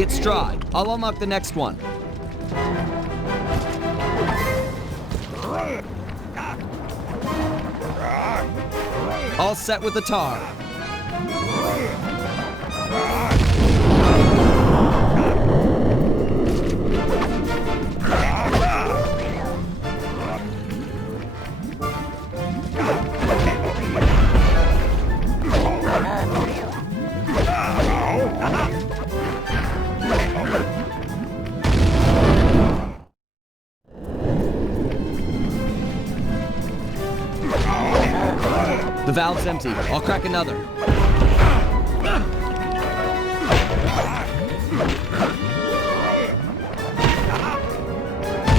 It's dry. I'll unlock the next one. All set with the tar. The valve's empty. I'll crack another.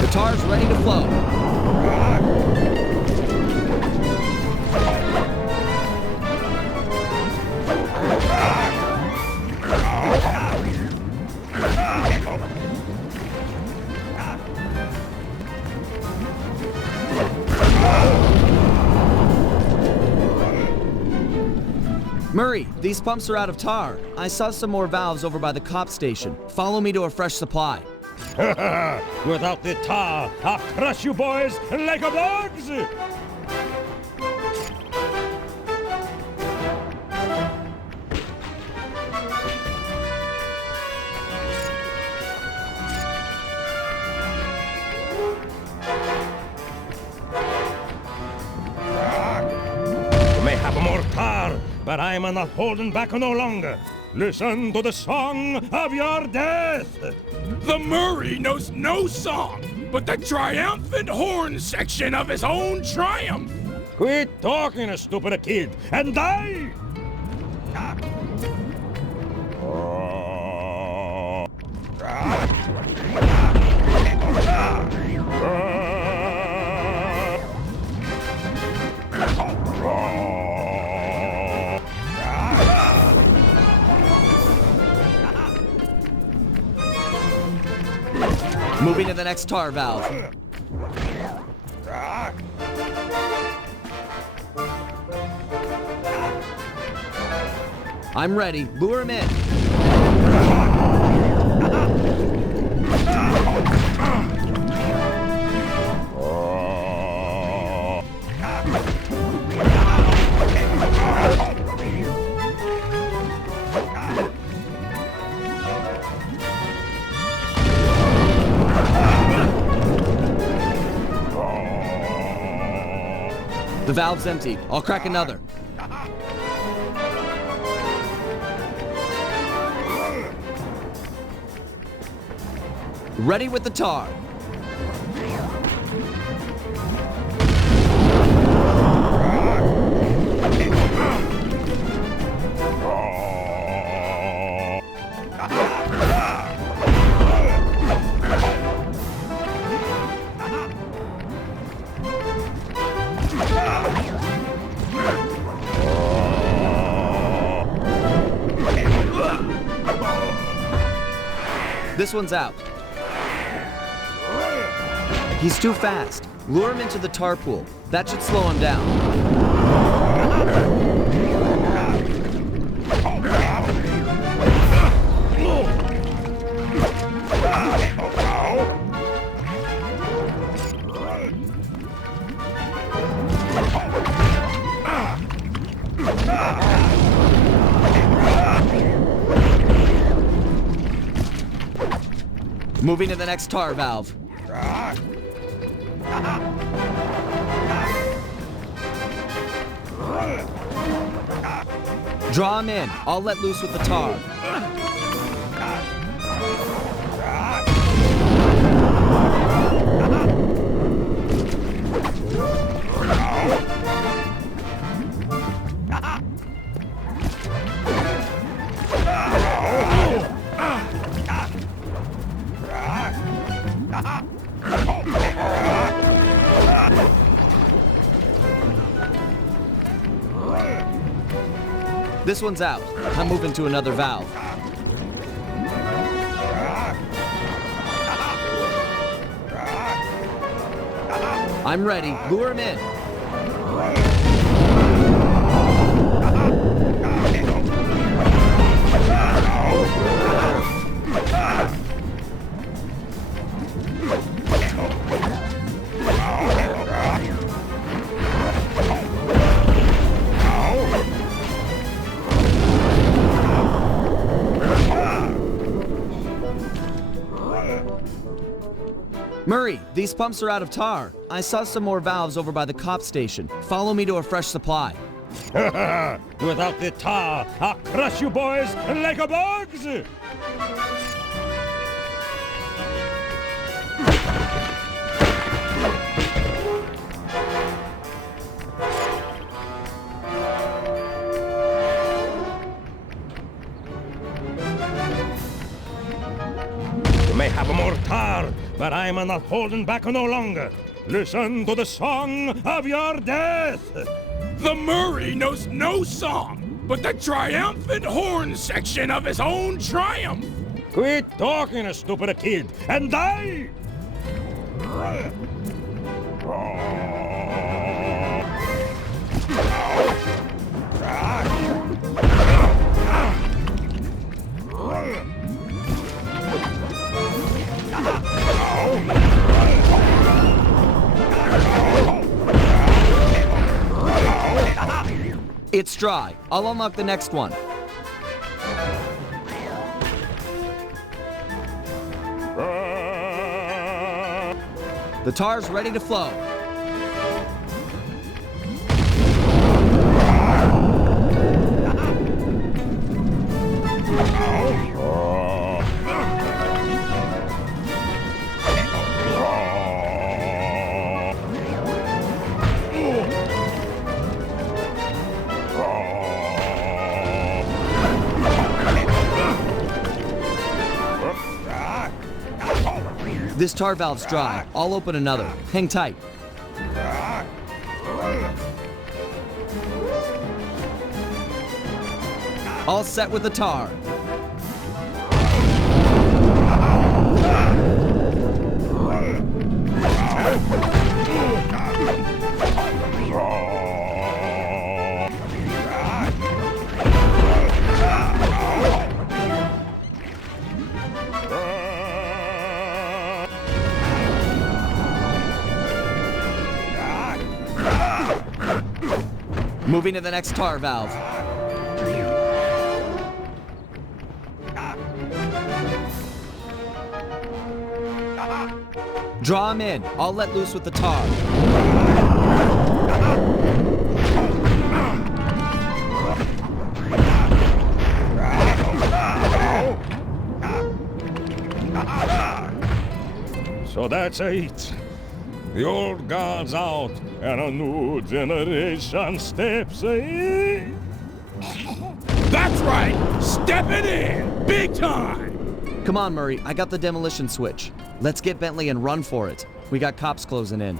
The tar's ready to flow. Murray, these pumps are out of tar. I saw some more valves over by the cop station. Follow me to a fresh supply. Without the tar, I'll crush you boys like a bugs! You may have more tar, but I am not holding back no longer. Listen to the song of your death! The Murray knows no song, but the triumphant horn section of his own triumph! Quit talking, stupid kid, and die! Moving to the next tar valve. I'm ready. Lure him in. The valve's empty. I'll crack another. Ready with the tar. This one's out. He's too fast. Lure him into the tar pool. That should slow him down. Moving to the next tar valve. Draw him in. I'll let loose with the tar. This one's out. I'm moving to another valve. I'm ready. Lure him in. these pumps are out of tar. I saw some more valves over by the cop station. Follow me to a fresh supply. Without the tar, I'll crush you boys like a bugs! You may have more tar, but I'm not holding back no longer. Listen to the song of your death! The Murray knows no song, but the triumphant horn section of his own triumph. Quit talking, stupid kid, and die! It's dry. I'll unlock the next one. The tar's ready to flow. This tar valve's dry. I'll open another. Hang tight. All set with the tar. Moving to the next tar valve. Draw him in. I'll let loose with the tar. So that's it. The old guard's out, and a new generation steps in. That's right! Stepping in! Big time! Come on, Murray. I got the demolition switch. Let's get Bentley and run for it. We got cops closing in.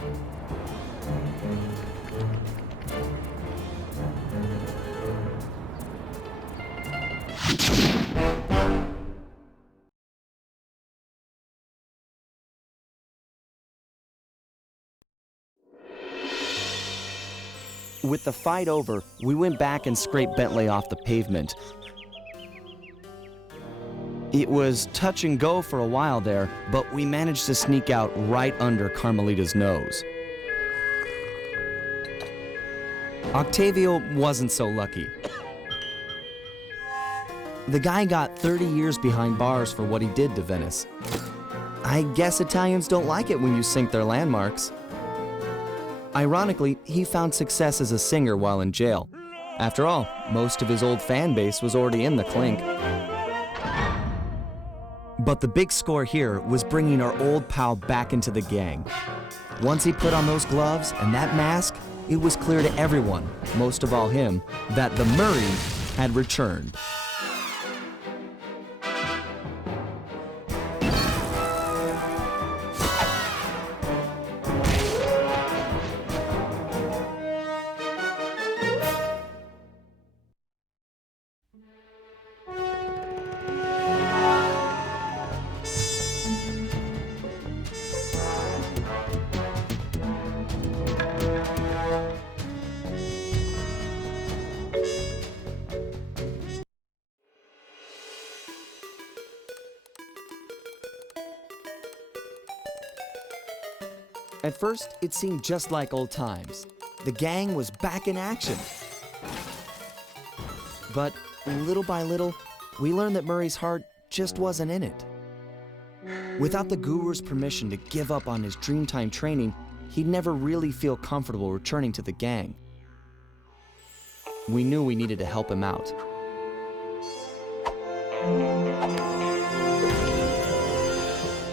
With the fight over, we went back and scraped Bentley off the pavement. It was touch and go for a while there, but we managed to sneak out right under Carmelita's nose. Octavio wasn't so lucky. The guy got 30 years behind bars for what he did to Venice. I guess Italians don't like it when you sink their landmarks. Ironically, he found success as a singer while in jail. After all, most of his old fan base was already in the clink. But the big score here was bringing our old pal back into the gang. Once he put on those gloves and that mask, it was clear to everyone, most of all him, that the Murray had returned. At first, it seemed just like old times. The gang was back in action. But little by little, we learned that Murray's heart just wasn't in it. Without the guru's permission to give up on his Dreamtime training, he'd never really feel comfortable returning to the gang. We knew we needed to help him out.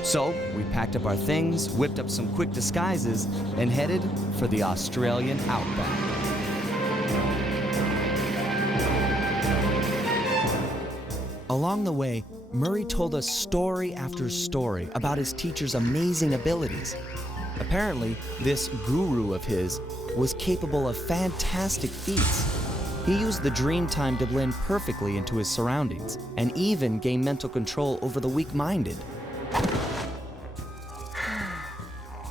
So, we packed up our things, whipped up some quick disguises, and headed for the Australian outback. Along the way, Murray told us story after story about his teacher's amazing abilities. Apparently, this guru of his was capable of fantastic feats. He used the Dreamtime to blend perfectly into his surroundings, and even gain mental control over the weak-minded.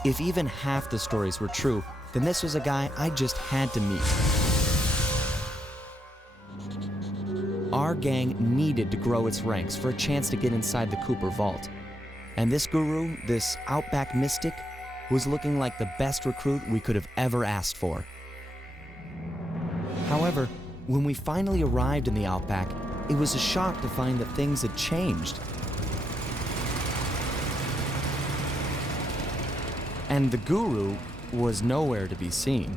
If even half the stories were true, then this was a guy I just had to meet. Our gang needed to grow its ranks for a chance to get inside the Cooper Vault. And this guru, this outback mystic, was looking like the best recruit we could have ever asked for. However, when we finally arrived in the outback, it was a shock to find that things had changed. And the guru was nowhere to be seen.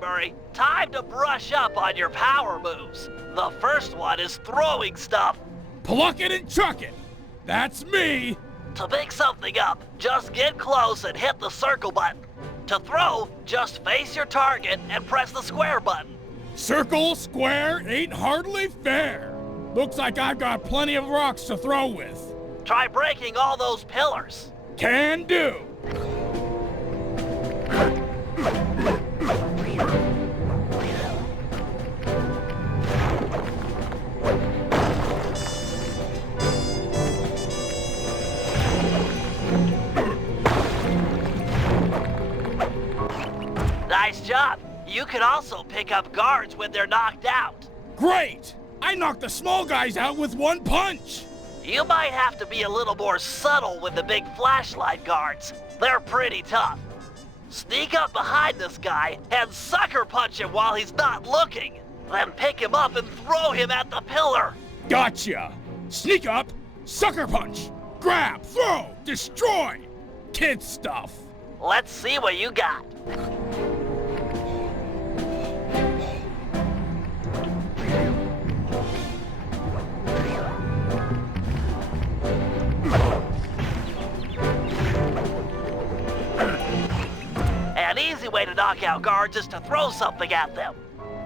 Murray, time to brush up on your power moves. The first one is throwing stuff. Pluck it and chuck it. That's me. To pick something up, just get close and hit the circle button. To throw, just face your target and press the square button. Circle, square, ain't hardly fair. Looks like I've got plenty of rocks to throw with. Try breaking all those pillars. Can do. Nice job. You can also pick up guards when they're knocked out. Great! I knocked the small guys out with one punch. You might have to be a little more subtle with the big flashlight guards. They're pretty tough. Sneak up behind this guy and sucker punch him while he's not looking. Then pick him up and throw him at the pillar. Gotcha. Sneak up, sucker punch, grab, throw, destroy. Kid stuff. Let's see what you got. An easy way to knock out guards is to throw something at them.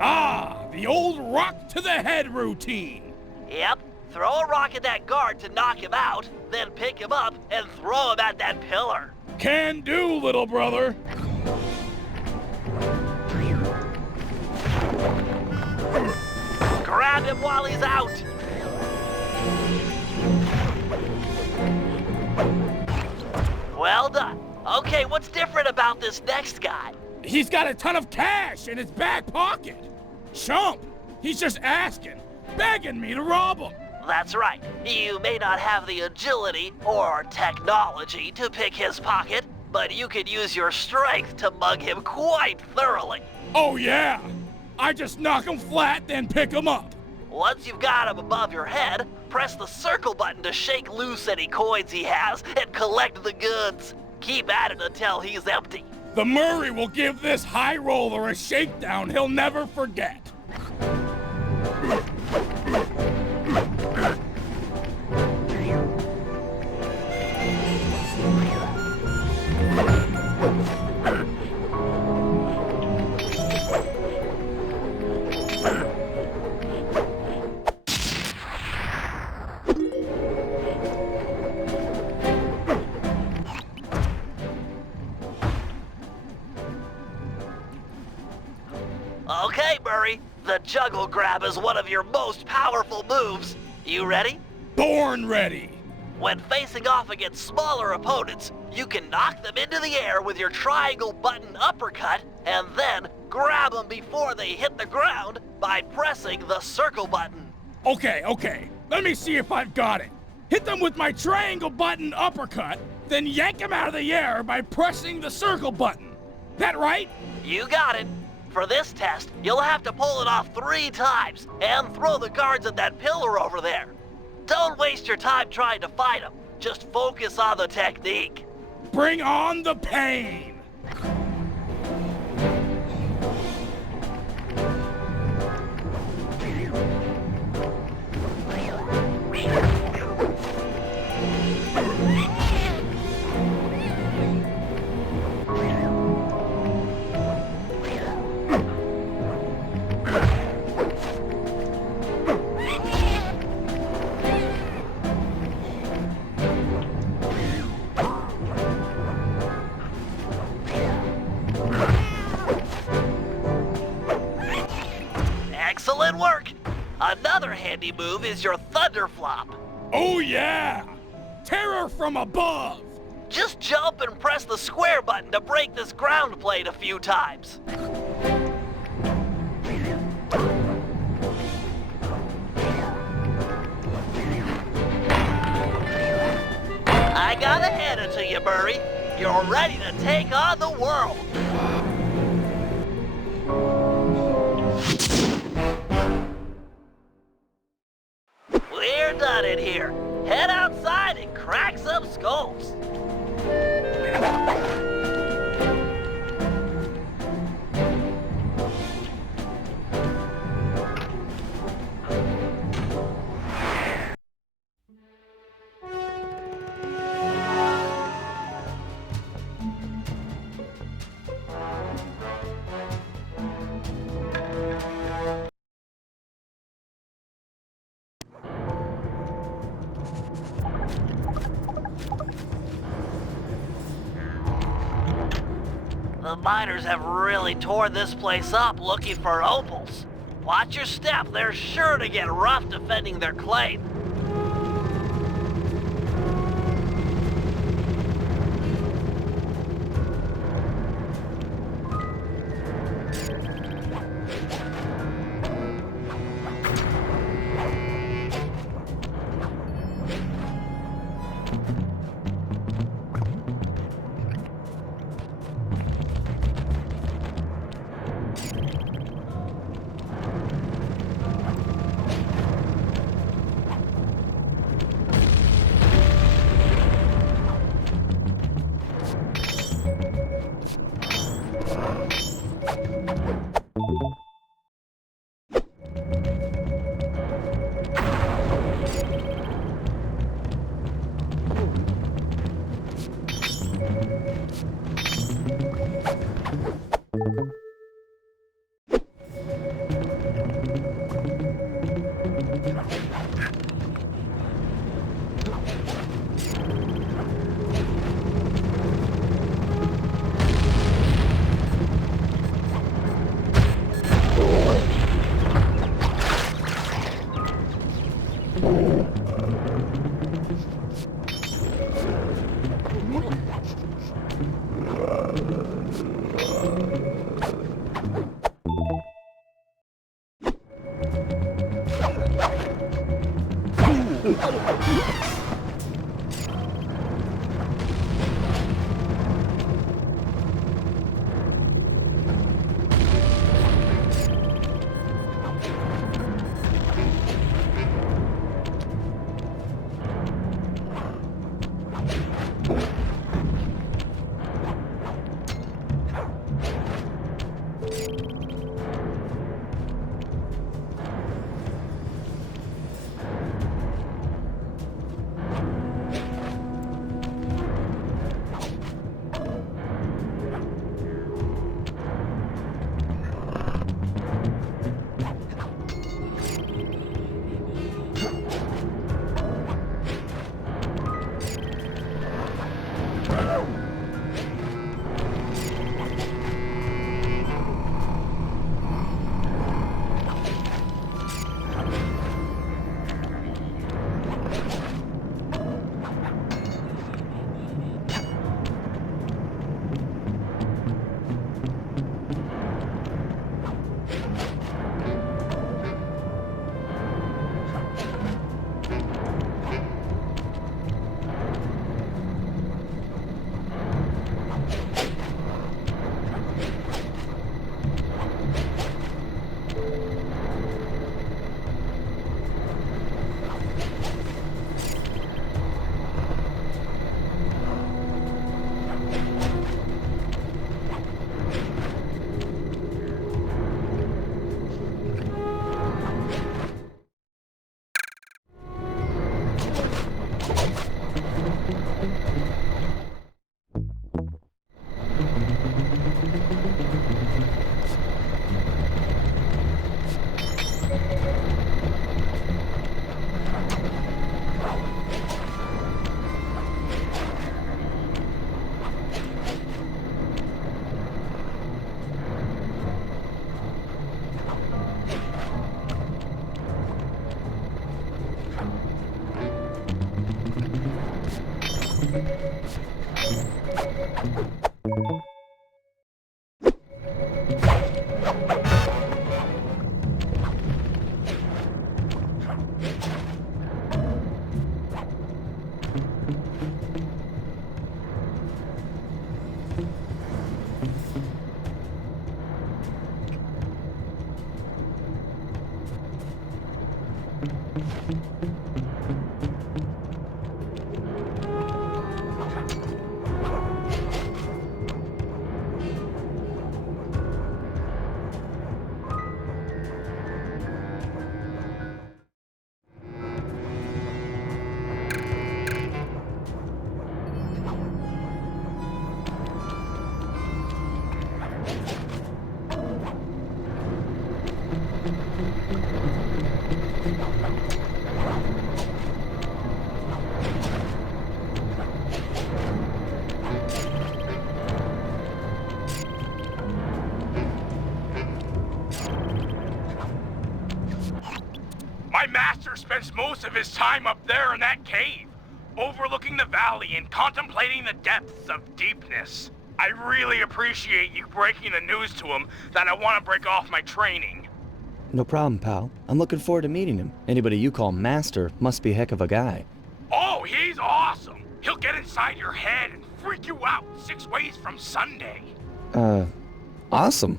Ah, the old rock to the head routine. Yep, throw a rock at that guard to knock him out, then pick him up and throw him at that pillar. Can do, little brother. Grab him while he's out. Well done. Okay, what's different about this next guy? He's got a ton of cash in his back pocket. Chump, he's just asking, begging me to rob him. That's right. You may not have the agility or technology to pick his pocket, but you could use your strength to mug him quite thoroughly. Oh yeah, I just knock him flat, then pick him up. Once you've got him above your head, press the circle button to shake loose any coins he has and collect the goods. Keep at it until he's empty. The Murray will give this high roller a shakedown he'll never forget. Okay, Murray, the juggle grab is one of your most powerful moves. You ready? Born ready. When facing off against smaller opponents, you can knock them into the air with your triangle button uppercut, and then grab them before they hit the ground by pressing the circle button. Okay. Let me see if I've got it. Hit them with my triangle button uppercut, then yank them out of the air by pressing the circle button. That right? You got it. For this test, you'll have to pull it off 3 times and throw the guards at that pillar over there. Don't waste your time trying to fight them. Just focus on the technique. Bring on the pain! Excellent work! Another handy move is your thunder flop. Oh yeah! Terror from above! Just jump and press the square button to break this ground plate a few times. I gotta hand it to you, Murray. You're ready to take on the world. We're done in here. Head outside and crack some skulls. The miners have really torn this place up looking for opals. Watch your step, they're sure to get rough defending their claim. My master spends most of his time up there in that cave, overlooking the valley and contemplating the depths of deepness. I really appreciate you breaking the news to him that I want to break off my training. No problem, pal. I'm looking forward to meeting him. Anybody you call master must be a heck of a guy. Oh, he's awesome! He'll get inside your head and freak you out 6 ways from Sunday. Awesome.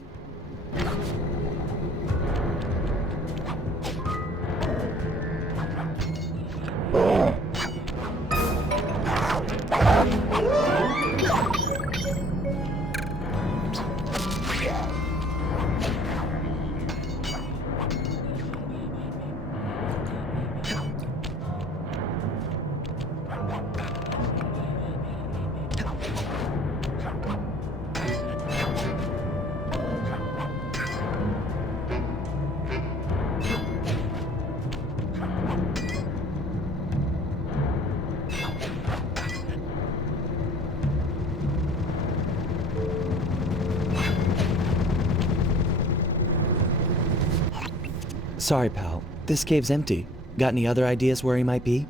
Sorry, pal. This cave's empty. Got any other ideas where he might be?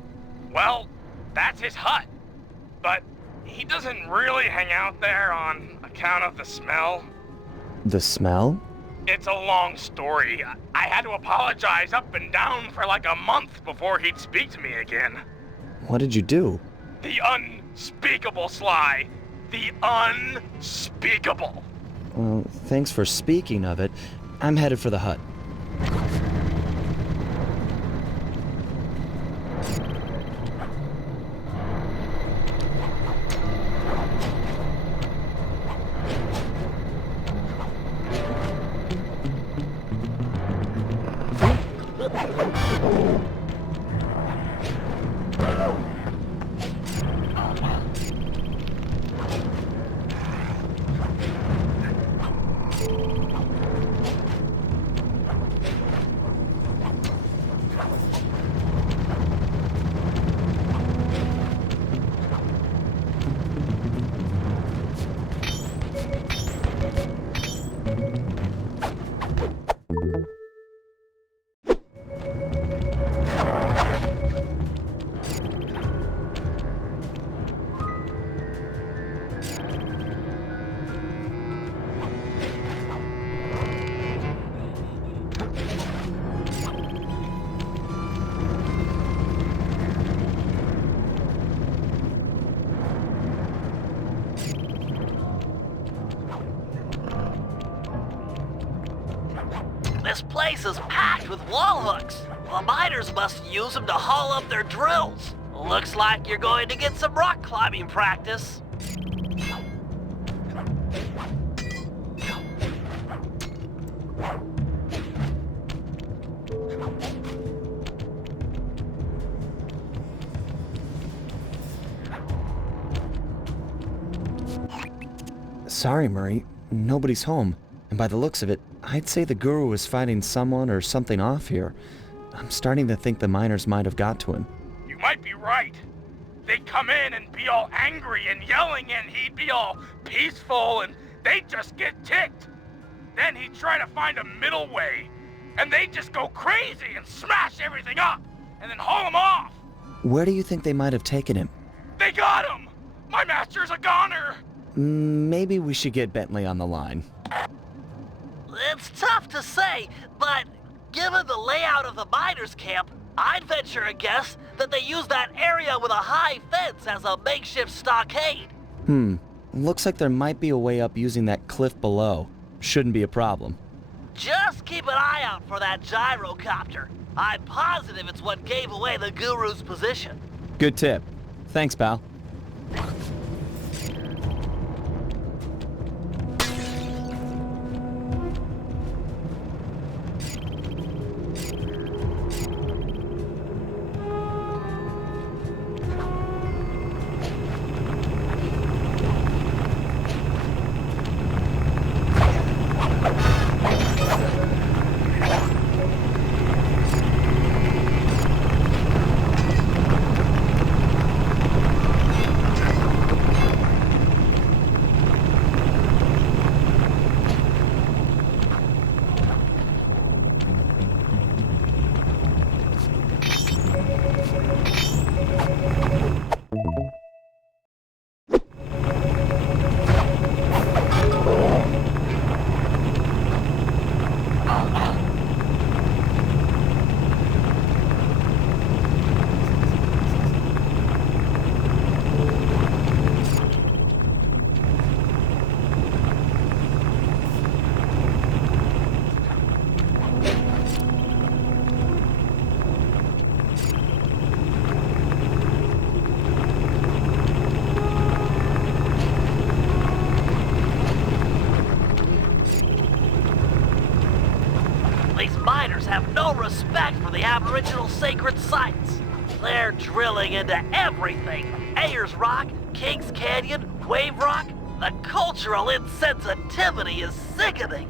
Well, that's his hut. But he doesn't really hang out there on account of the smell. The smell? It's a long story. I had to apologize up and down for like a month before he'd speak to me again. What did you do? The unspeakable, Sly. The unspeakable. Well, thanks for speaking of it. I'm headed for the hut. This place is packed with wall hooks. The miners must use them to haul up their drills. Looks like you're going to get some rock climbing practice. Sorry, Murray. Nobody's home. And by the looks of it, I'd say the guru is finding someone or something off here. I'm starting to think the miners might have got to him. You might be right. They'd come in and be all angry and yelling, and he'd be all peaceful, and they'd just get ticked. Then he'd try to find a middle way, and they'd just go crazy and smash everything up, and then haul him off. Where do you think they might have taken him? They got him! My master's a goner! Maybe we should get Bentley on the line. It's tough to say, but given the layout of the miners' camp, I'd venture a guess that they use that area with a high fence as a makeshift stockade. Looks like there might be a way up using that cliff below. Shouldn't be a problem. Just keep an eye out for that gyrocopter. I'm positive it's what gave away the guru's position. Good tip. Thanks, pal. have no respect for the Aboriginal sacred sites. They're drilling into everything. Ayers Rock, Kings Canyon, Wave Rock. The cultural insensitivity is sickening.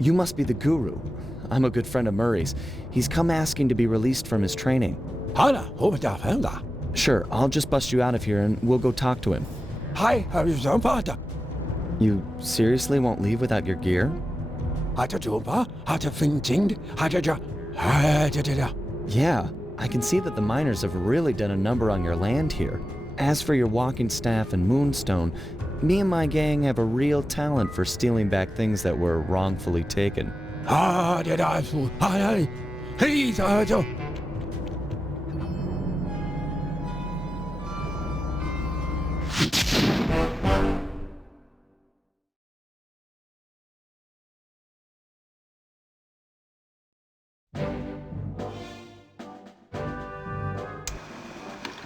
You must be the guru. I'm a good friend of Murray's. He's come asking to be released from his training. Sure, I'll just bust you out of here and we'll go talk to him. You seriously won't leave without your gear? Yeah, I can see that the miners have really done a number on your land here. As for your walking staff and moonstone, me and my gang have a real talent for stealing back things that were wrongfully taken.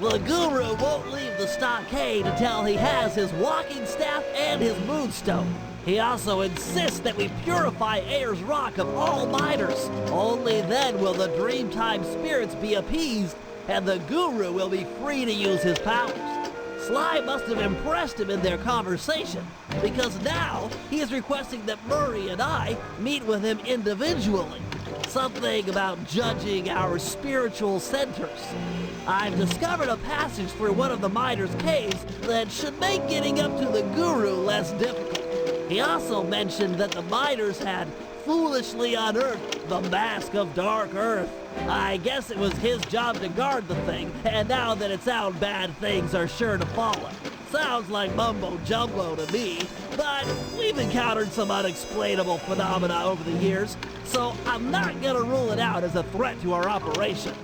The guru won't leave the stockade until he has his walking staff and his moonstone. He also insists that we purify Ayers Rock of all miners. Only then will the Dreamtime spirits be appeased, and the guru will be free to use his powers. Sly must have impressed him in their conversation, because now he is requesting that Murray and I meet with him individually. Something about judging our spiritual centers. I've discovered a passage through one of the miners' caves that should make getting up to the guru less difficult. He also mentioned that the miners had foolishly unearthed the Mask of Dark Earth. I guess it was his job to guard the thing, and now that it's out, bad things are sure to follow. Sounds like mumbo-jumbo to me, but we've encountered some unexplainable phenomena over the years, so I'm not gonna rule it out as a threat to our operation.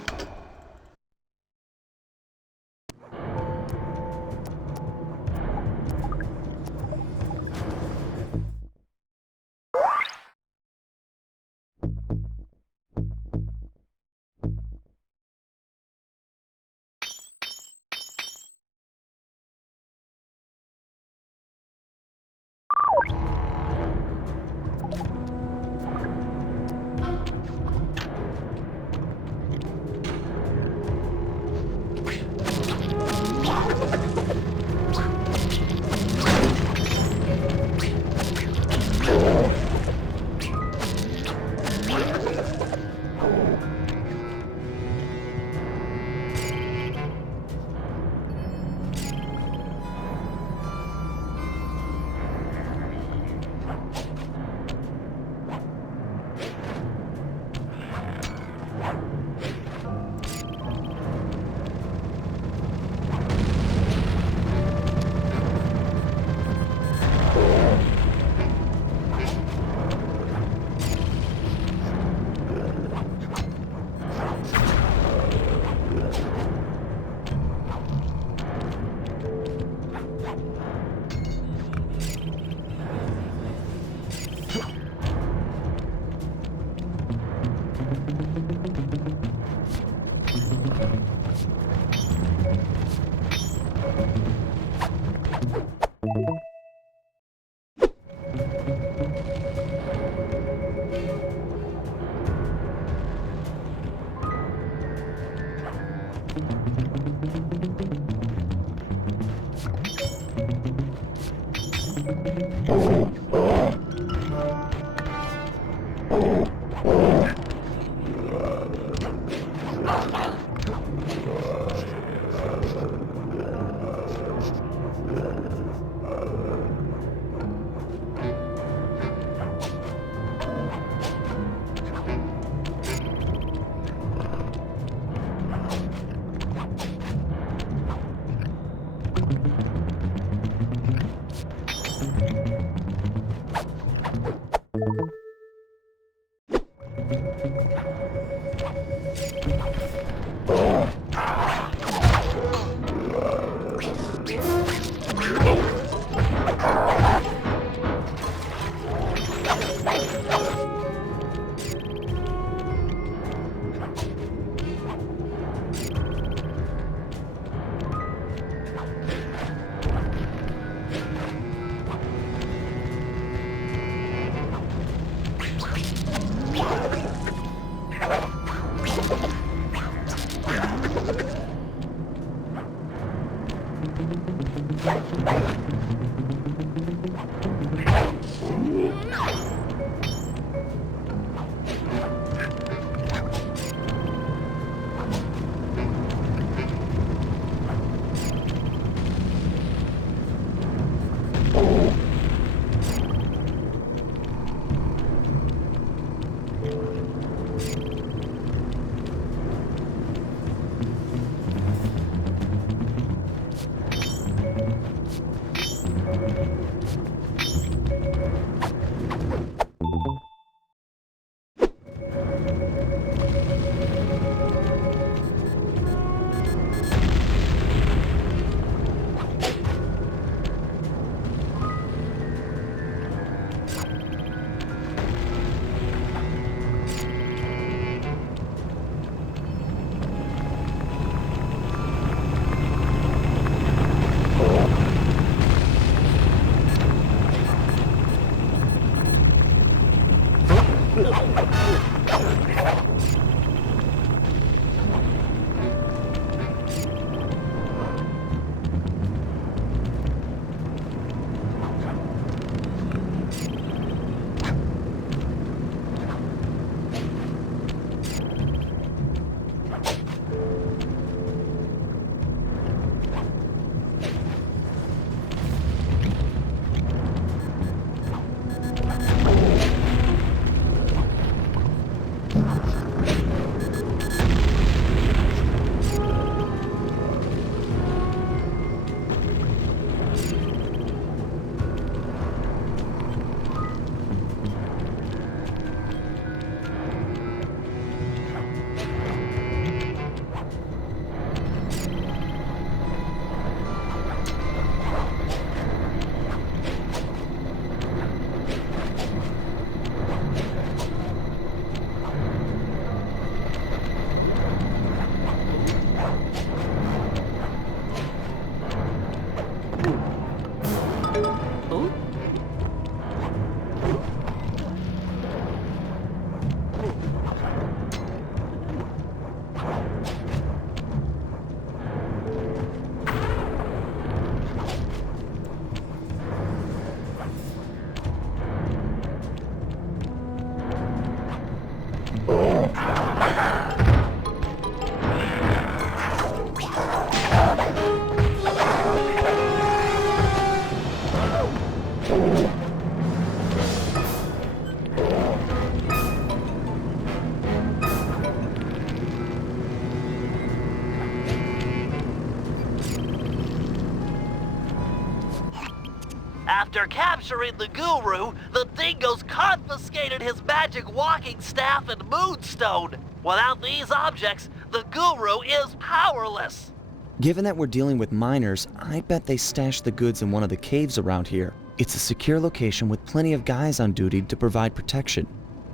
After capturing the guru, the dingoes confiscated his magic walking staff and moonstone. Without these objects, the guru is powerless. Given that we're dealing with miners, I bet they stashed the goods in one of the caves around here. It's a secure location with plenty of guys on duty to provide protection.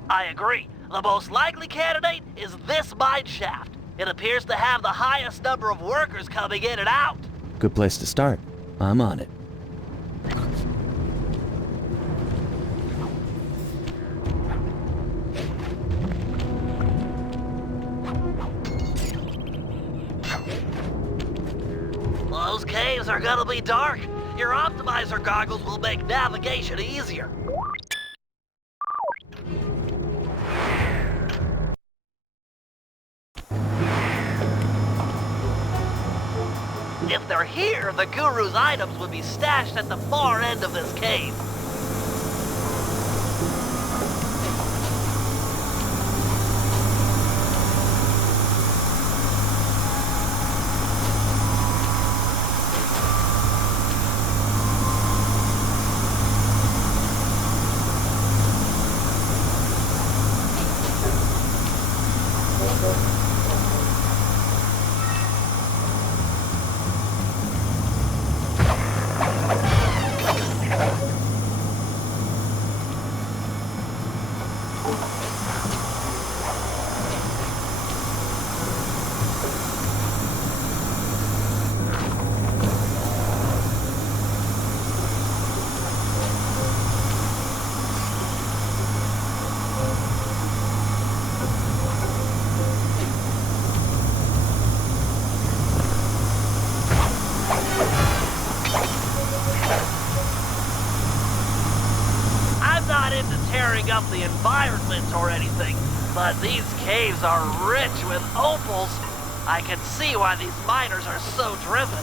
I agree. The most likely candidate is this mine shaft. It appears to have the highest number of workers coming in and out. Good place to start. I'm on it. Those caves are gonna be dark. Your optimizer goggles will make navigation easier. If they're here, the Guru's items would be stashed at the far end of this cave. Up the environment or anything, but these caves are rich with opals. I can see why these miners are so driven.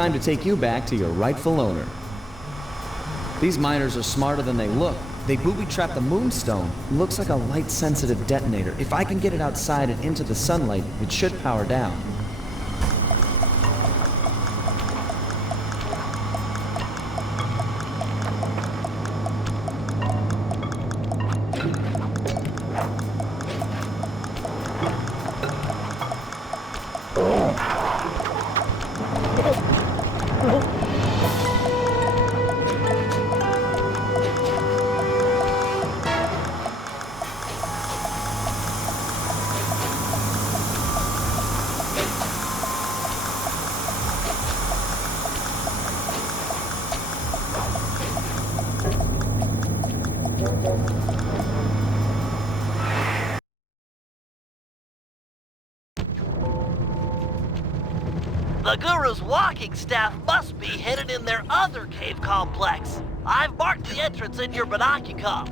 time to take you back to your rightful owner. These miners are smarter than they look. They booby-trapped the moonstone. Looks like a light-sensitive detonator. If I can get it outside and into the sunlight, it should power down. The Guru's walking staff must be hidden in their other cave complex. I've marked the entrance in your binocular.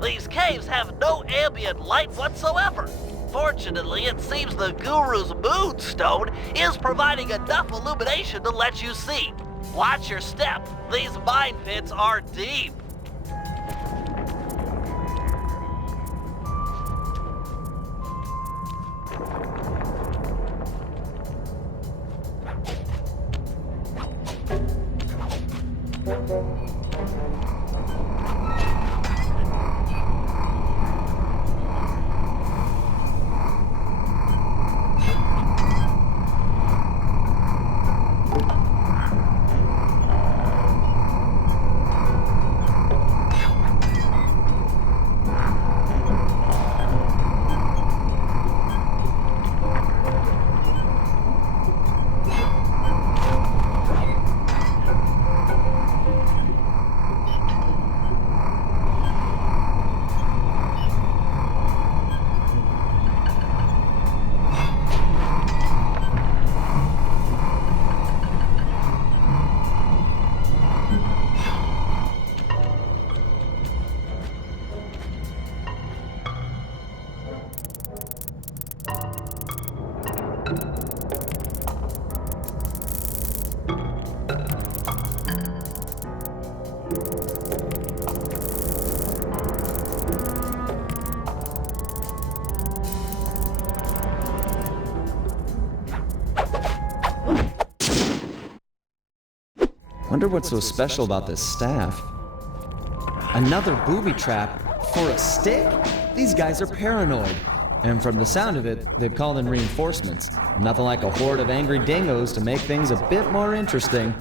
These caves have no ambient light whatsoever. Fortunately, it seems the Guru's moonstone is providing enough illumination to let you see. Watch your step. These mine pits are deep. Wonder what's so special about this staff. Another booby trap for a stick? These guys are paranoid. And from the sound of it, they've called in reinforcements. Nothing like a horde of angry dingoes to make things a bit more interesting.